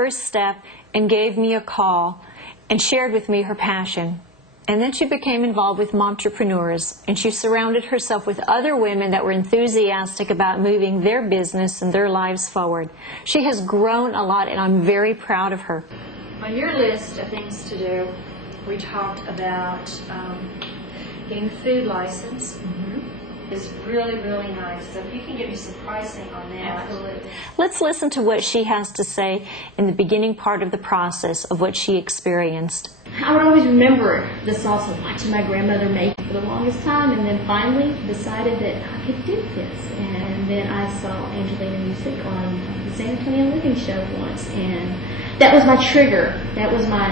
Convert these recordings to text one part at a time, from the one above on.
first step and gave me a call and shared with me her passion. And then she became involved with momtrepreneurs, and she surrounded herself with other women that were enthusiastic about moving their business and their lives forward. She has grown a lot, and I'm very proud of her. On your list of things to do, we talked about getting the food license. Is really, really nice. So if you can give me some pricing on that. Absolutely. Let's listen to what she has to say in the beginning part of the process of what she experienced. I would always remember the salsa, watching my grandmother make it for the longest time, and then finally decided that I could do this. And then I saw Angelina Music on the San Antonio Living Show once, and that was my trigger. That was my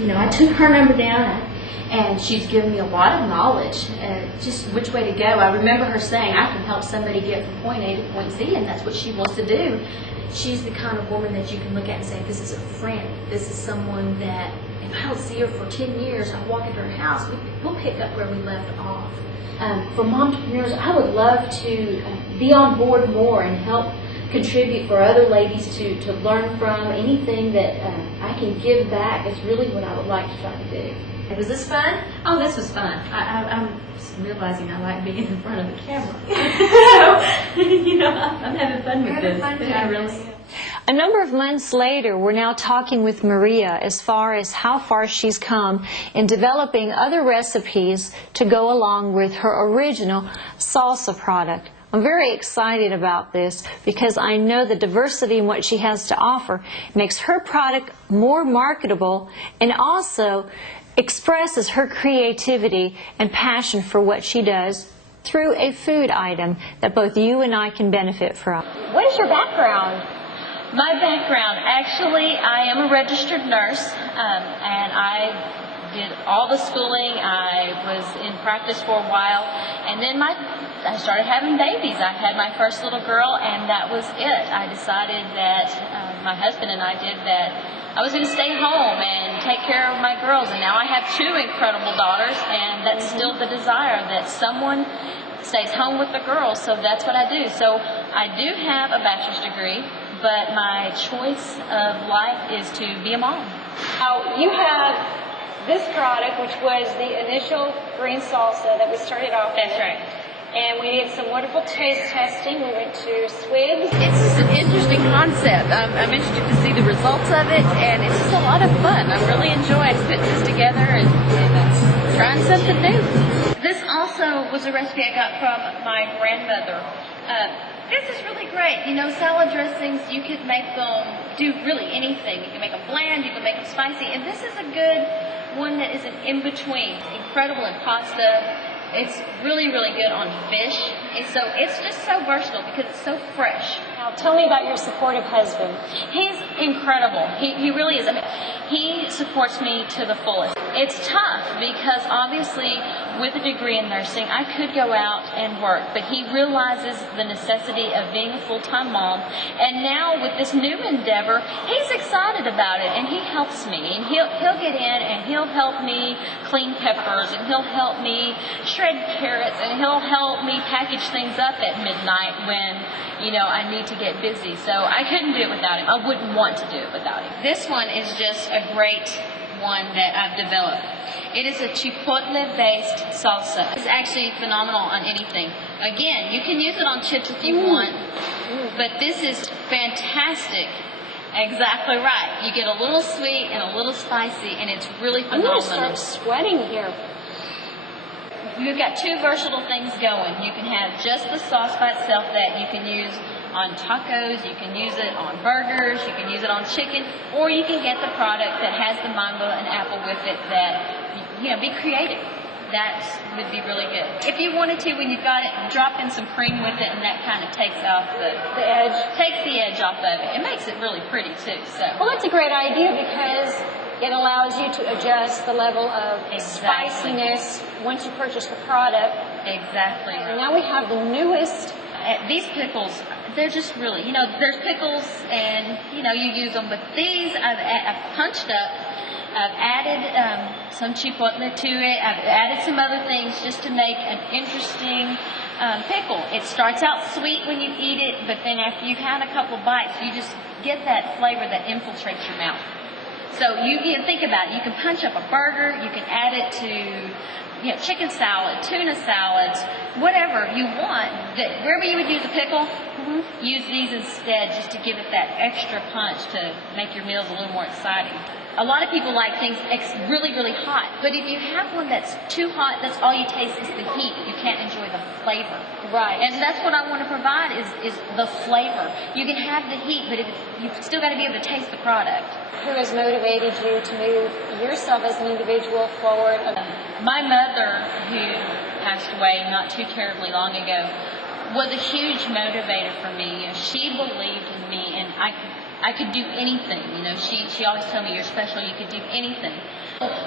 I took her number down. And she's given me a lot of knowledge, just which way to go. I remember her saying, I can help somebody get from point A to point Z, and that's what she wants to do. She's the kind of woman that you can look at and say, this is a friend. This is someone that, if I don't see her for 10 years, I walk into her house, we'll pick up where we left off. For momtrepreneurs, I would love to be on board more and help contribute for other ladies to learn from. Anything that I can give back is really what I would like to try to do. Was this fun? Oh, this was fun. I'm realizing I like being in front of the camera. So, I'm having fun with this. I really am. A number of months later, we're now talking with Maria as far as how far she's come in developing other recipes to go along with her original salsa product. I'm very excited about this because I know the diversity in what she has to offer makes her product more marketable and also expresses her creativity and passion for what she does through a food item that both you and I can benefit from. What is your background? My background, actually, I am a registered nurse, and I did all the schooling. I was in practice for a while, and then I started having babies. I had my first little girl, and that was it. I decided that my husband and I did that I was going to stay home and take care of my girls, and now I have 2 incredible daughters, and that's still the desire that someone stays home with the girls, so that's what I do. So I do have a bachelor's degree, but my choice of life is to be a mom. Now, you have this product, which was the initial green salsa that we started off with. That's right. And we did some wonderful taste testing. We went to Swigs. It's just an interesting concept. I'm interested to see the results of it, and it's just a lot of fun. I'm really enjoying putting this together and trying something new. This also was a recipe I got from my grandmother. This is really great. Salad dressings, you could make them do really anything. You can make them bland, you can make them spicy, and this is a good one that is an in-between. Incredible in pasta. It's really, really good on fish. And so it's just so versatile because it's so fresh. Now, tell me about your supportive husband. He's incredible. He really is. I mean, he supports me to the fullest. It's tough because obviously with a degree in nursing, I could go out and work, but he realizes the necessity of being a full-time mom. And now with this new endeavor, he's excited about it, and he helps me. And he'll get in and he'll help me clean peppers, and he'll help me shred carrots, and he'll help me package things up at midnight when I need to get busy. So I couldn't do it without him. I wouldn't want to do it without him. This one is just a great one that I've developed. It is a chipotle-based salsa. It's actually phenomenal on anything. Again, you can use it on chips if you want, but this is fantastic. Exactly right. You get a little sweet and a little spicy, and it's really phenomenal. I'm going to start sweating here. You've got 2 versatile things going. You can have just the sauce by itself that you can use on tacos, you can use it on burgers, you can use it on chicken, or you can get the product that has the mango and apple with it that, be creative. That would be really good. If you wanted to, when you've got it, drop in some cream with it, and that kind of takes off the edge. Takes the edge off of it. It makes it really pretty, too. So. Well, that's a great idea because it allows you to adjust the level of spiciness once you purchase the product. Exactly. And now we have the newest. These pickles, they're just really, there's pickles and, you use them, but these I've punched up I've added some chipotle to it. I've added some other things just to make an interesting pickle. It starts out sweet when you eat it, but then after you've had a couple bites, you just get that flavor that infiltrates your mouth. So you can think about it. You can punch up a burger. You can add it to chicken salad, tuna salads, whatever you want. Wherever you would use a pickle, use these instead just to give it that extra punch to make your meals a little more exciting. A lot of people like things really, really hot. But if you have one that's too hot, that's all you taste is the heat. You can't enjoy the flavor. Right. And that's what I want to provide is the flavor. You can have the heat, but you've still got to be able to taste the product. Who has motivated you to move yourself as an individual forward? My mother, who passed away not too terribly long ago, was a huge motivator for me. She believed in me, and I could do anything. She always told me, you're special, you could do anything.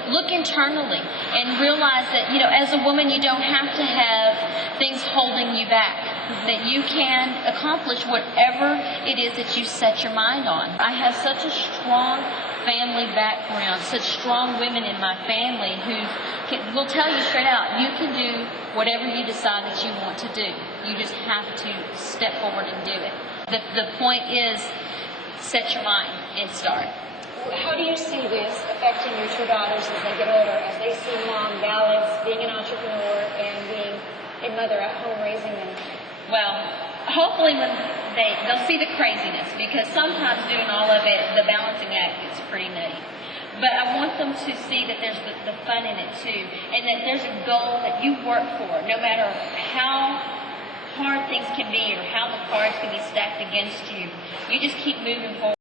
Look internally and realize that, as a woman, you don't have to have things holding you back. That you can accomplish whatever it is that you set your mind on. I have such a strong family background, such strong women in my family who will tell you straight out, you can do whatever you decide that you want to do. You just have to step forward and do it. The point is, set your mind and start. How do you see this affecting your two daughters as they get older, as they see mom balance being an entrepreneur and being a mother at home raising them? Well, hopefully when they'll see the craziness, because sometimes doing all of it, the balancing act is pretty nutty. But I want them to see that there's the fun in it too, and that there's a goal that you work for, no matter how hard things can be or how the cards can be stacked against you. You just keep moving forward.